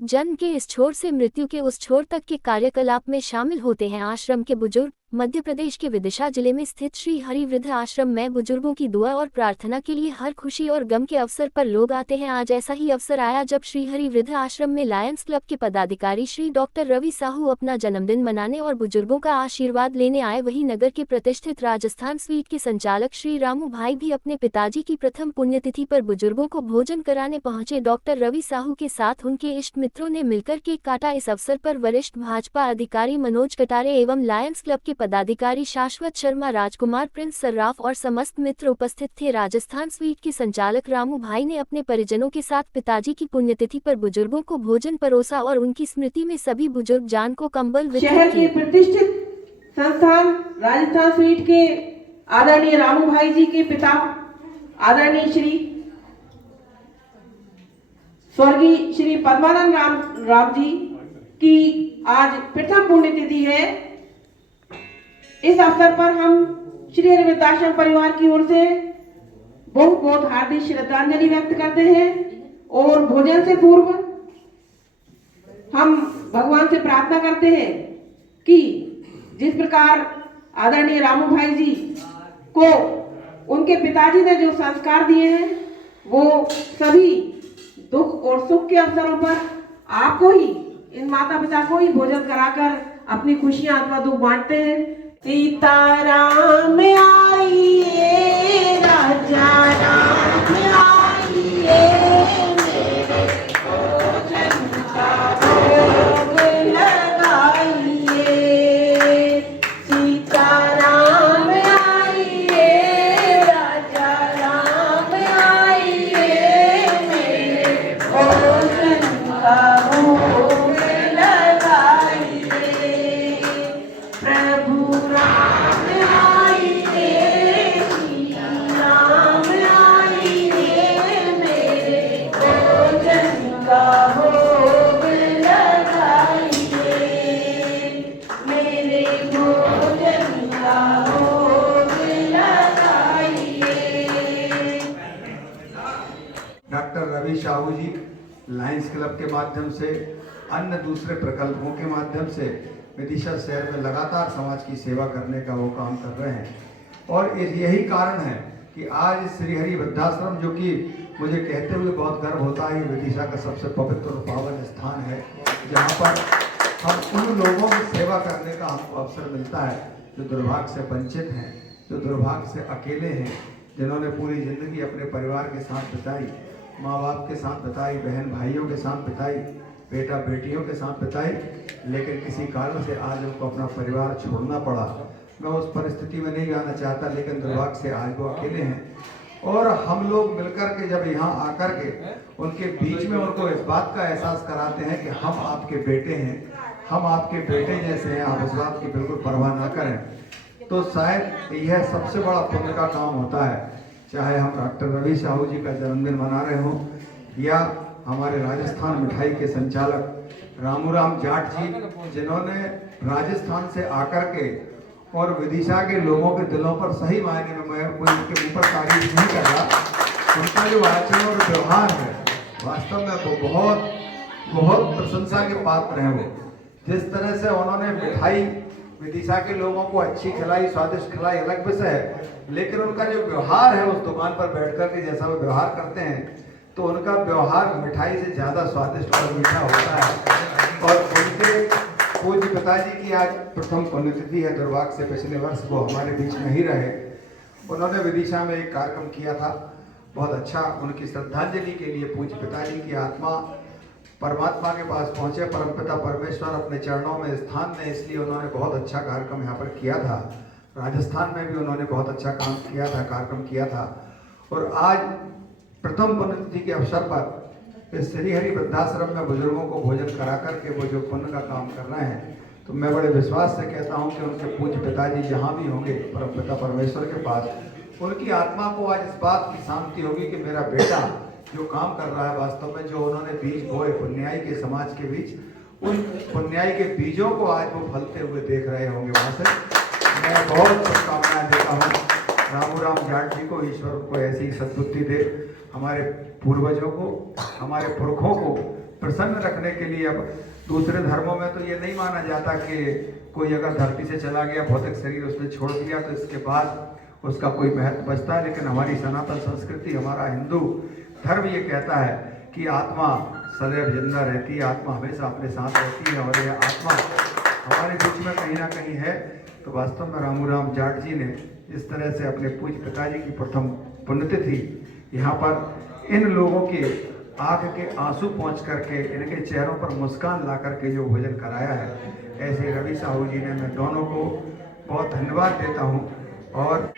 जन्म के इस छोर से मृत्यु के उस छोर तक के कार्यकलाप में शामिल होते हैं आश्रम के बुजुर्ग। मध्य प्रदेश के विदिशा जिले में स्थित श्री हरि वृद्ध आश्रम में बुजुर्गों की दुआ और प्रार्थना के लिए हर खुशी और गम के अवसर पर लोग आते हैं। आज ऐसा ही अवसर आया जब श्री हरि वृद्ध आश्रम में लायंस क्लब के पदाधिकारी श्री डॉक्टर रवि साहू अपना जन्मदिन मनाने और बुजुर्गों का आशीर्वाद लेने आए। वहीं नगर के प्रतिष्ठित राजस्थान स्वीट के संचालक श्री रामू भाई भी अपने पिताजी की प्रथम पुण्यतिथि पर बुजुर्गों को भोजन कराने पहुंचे। डॉक्टर रवि साहू के साथ उनके इष्ट मित्रों ने मिलकर केक काटा। इस अवसर पर वरिष्ठ भाजपा अधिकारी मनोज कटारे एवं लायंस क्लब के पदाधिकारी शाश्वत शर्मा, राजकुमार, प्रिंस सर्राफ और समस्त मित्र उपस्थित थे। राजस्थान स्वीट के संचालक रामू भाई ने अपने परिजनों के साथ पिताजी की पुण्यतिथि पर बुजुर्गों को भोजन परोसा और उनकी स्मृति में सभी बुजुर्ग जान को कंबल वितरित शहर के प्रतिष्ठित संस्थान राजस्थान स्वीट के आदरणीय रामू भाई जी के पिता आदरणीय श्री स्वर्गीय श्री पद्मानंद राम जी की आज प्रथम पुण्यतिथि है। इस अवसर पर हम श्री हरि वृद्धाश्रम परिवार की ओर से बहुत बहुत हार्दिक श्रद्धांजलि व्यक्त करते हैं और भोजन से पूर्व हम भगवान से प्रार्थना करते हैं कि जिस प्रकार आदरणीय रामू भाई जी को उनके पिताजी ने जो संस्कार दिए हैं वो सभी दुख और सुख के अवसरों पर आपको ही, इन माता पिता को ही भोजन कराकर अपनी खुशियां अथवा दुख बांटते हैं। सीताराम आइए, राजा राम आइए, मेरे भोजन का भोग लगाइए। सीताराम आइए, राजा राम आइए, मेरे भोजन का भोग लगाइए। प्रभु डॉक्टर रवि साहू जी लायंस क्लब के माध्यम से, अन्य दूसरे प्रकल्पों के माध्यम से विदिशा शहर में लगातार समाज की सेवा करने का वो काम कर रहे हैं। और यही कारण है कि आज श्री हरि वृद्धाश्रम, जो कि मुझे कहते हुए बहुत गर्व होता है, विदिशा का सबसे पवित्र और पावन स्थान है, जहाँ पर हम उन लोगों की सेवा करने का हमको अवसर मिलता है जो दुर्भाग्य से वंचित हैं, जो दुर्भाग्य से अकेले हैं, जिन्होंने पूरी ज़िंदगी अपने परिवार के साथ बिताई, माँ बाप के साथ बिताई, बहन भाइयों के साथ बिताई, बेटा बेटियों के साथ बिताई, लेकिन किसी कारण से आज उनको अपना परिवार छोड़ना पड़ा। मैं उस परिस्थिति में नहीं आना चाहता, लेकिन दुर्भाग्य से आज वो अकेले हैं। और हम लोग मिलकर के जब यहाँ आकर के उनके बीच में उनको इस बात का एहसास कराते हैं कि हम आपके बेटे हैं, हम आपके बेटे जैसे हैं, आप इस बात की बिल्कुल परवाह ना करें, तो शायद यह सबसे बड़ा पुण्य का काम होता है। चाहे हम डॉक्टर रवि साहू जी का जन्मदिन मना रहे हों या हमारे राजस्थान मिठाई के संचालक रामू जाट जी, जिन्होंने राजस्थान से आकर के और विदिशा के लोगों के दिलों पर, सही मायने में मैं कोई उनके ऊपर तारीफ नहीं कर रहा, उनका जो आचरण और व्यवहार है वास्तव में वो बहुत बहुत प्रशंसा के पात्र हैं। वो जिस तरह से उन्होंने मिठाई विदिशा के लोगों को अच्छी खिलाई, स्वादिष्ट खिलाई, अलग विषय है, लेकिन उनका जो व्यवहार है उस दुकान पर बैठकर के जैसा वो व्यवहार करते हैं, तो उनका व्यवहार मिठाई से ज़्यादा स्वादिष्ट और मीठा होता है। और उनके पूज्य पिताजी की आज प्रथम पुण्यतिथि है। दुर्भाग्य से पिछले वर्ष वो हमारे बीच में ही रहे। उन्होंने विदिशा में एक कार्यक्रम किया था बहुत अच्छा। उनकी श्रद्धांजलि के लिए पूज्य पिताजी की आत्मा परमात्मा के पास पहुंचे, परमपिता परमेश्वर अपने चरणों में स्थान दें, इसलिए उन्होंने बहुत अच्छा कार्यक्रम यहाँ पर किया था। राजस्थान में भी उन्होंने बहुत अच्छा काम किया था, कार्यक्रम किया था। और आज प्रथम पुण्यतिथि के अवसर पर इस श्री हरि वृद्धाश्रम में बुजुर्गों को भोजन करा करके वो जो पुण्य का काम कर रहे हैं, तो मैं बड़े विश्वास से कहता हूँ कि उनके पूज्य पिताजी जहाँ भी होंगे परमपिता परमेश्वर के पास, उनकी आत्मा को आज इस बात की शांति होगी कि मेरा बेटा जो काम कर रहा है, वास्तव में जो उन्होंने बीज बोए पुण्याई के समाज के बीच, उन पुण्याई के बीजों को आज वो फलते हुए देख रहे होंगे। वहाँ से मैं बहुत शुभकामनाएं देता हूँ रामू जाट जी को, ईश्वर को ऐसी सद्बुद्धि दे, हमारे पूर्वजों को, हमारे पुरखों को प्रसन्न रखने के लिए। अब दूसरे धर्मों में तो ये नहीं माना जाता कि कोई अगर धरती से चला गया, भौतिक शरीर उसने छोड़ दिया तो इसके बाद उसका कोई महत्व बचता है, लेकिन हमारी सनातन संस्कृति, हमारा हिंदू धर्म ये कहता है कि आत्मा सदैव जिंदा रहती है, आत्मा हमेशा अपने साथ रहती है, और यह आत्मा हमारे बीच में कहीं ना कहीं है। तो वास्तव में रामूराम जाट जी ने इस तरह से अपने पूज्य पिताजी की प्रथम पुण्यतिथि यहाँ पर इन लोगों के आंख के आंसू पहुँच करके, इनके चेहरों पर मुस्कान ला करके जो भोजन कराया है, ऐसे रवि साहू जी ने, मैं दोनों को बहुत धन्यवाद देता हूँ। और